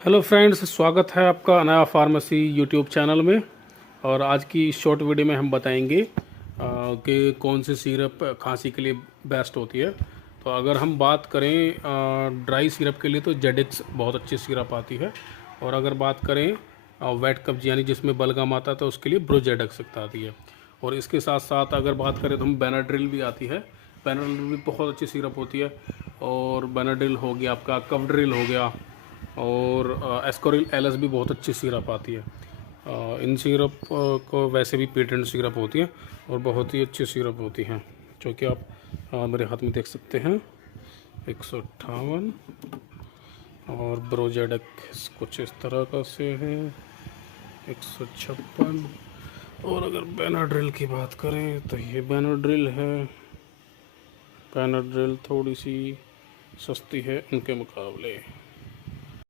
Hello friends, स्वागत है आपका नया फार्मेसी यूट्यूब चैनल में। और आज की इस शॉर्ट वीडियो में हम बताएंगे कि कौन सी सिरप खांसी के लिए बेस्ट होती है। तो अगर हम बात करें ड्राई सिरप के लिए तो जेडिक्स बहुत अच्छी सिरप आती है। और अगर बात करें वेट कब्ज यानी जिसमें बलगम आता है तो उसके लिए ब्रोजेडेक्स आती है। और इसके साथ साथ अगर बात करें तो हम बेनाड्रिल भी आती है। बेनाड्रिल भी बहुत अच्छी सिरप होती है। और बेनाड्रिल हो गया, आपका कवड्रिल हो गया, और एस्कोरिल एलएस भी बहुत अच्छी सिरप आती है। इन सिरप को वैसे भी पेटेंट सिरप होती है और बहुत ही अच्छी सिरप होती हैं, जो कि आप मेरे हाथ में देख सकते हैं। 158 और ब्रोजेडेक्स कुछ इस तरह का से है 156। और अगर बेनाड्रिल की बात करें तो ये बेनाड्रिल है। बेनाड्रिल थोड़ी सी सस्ती है उनके मुकाबले।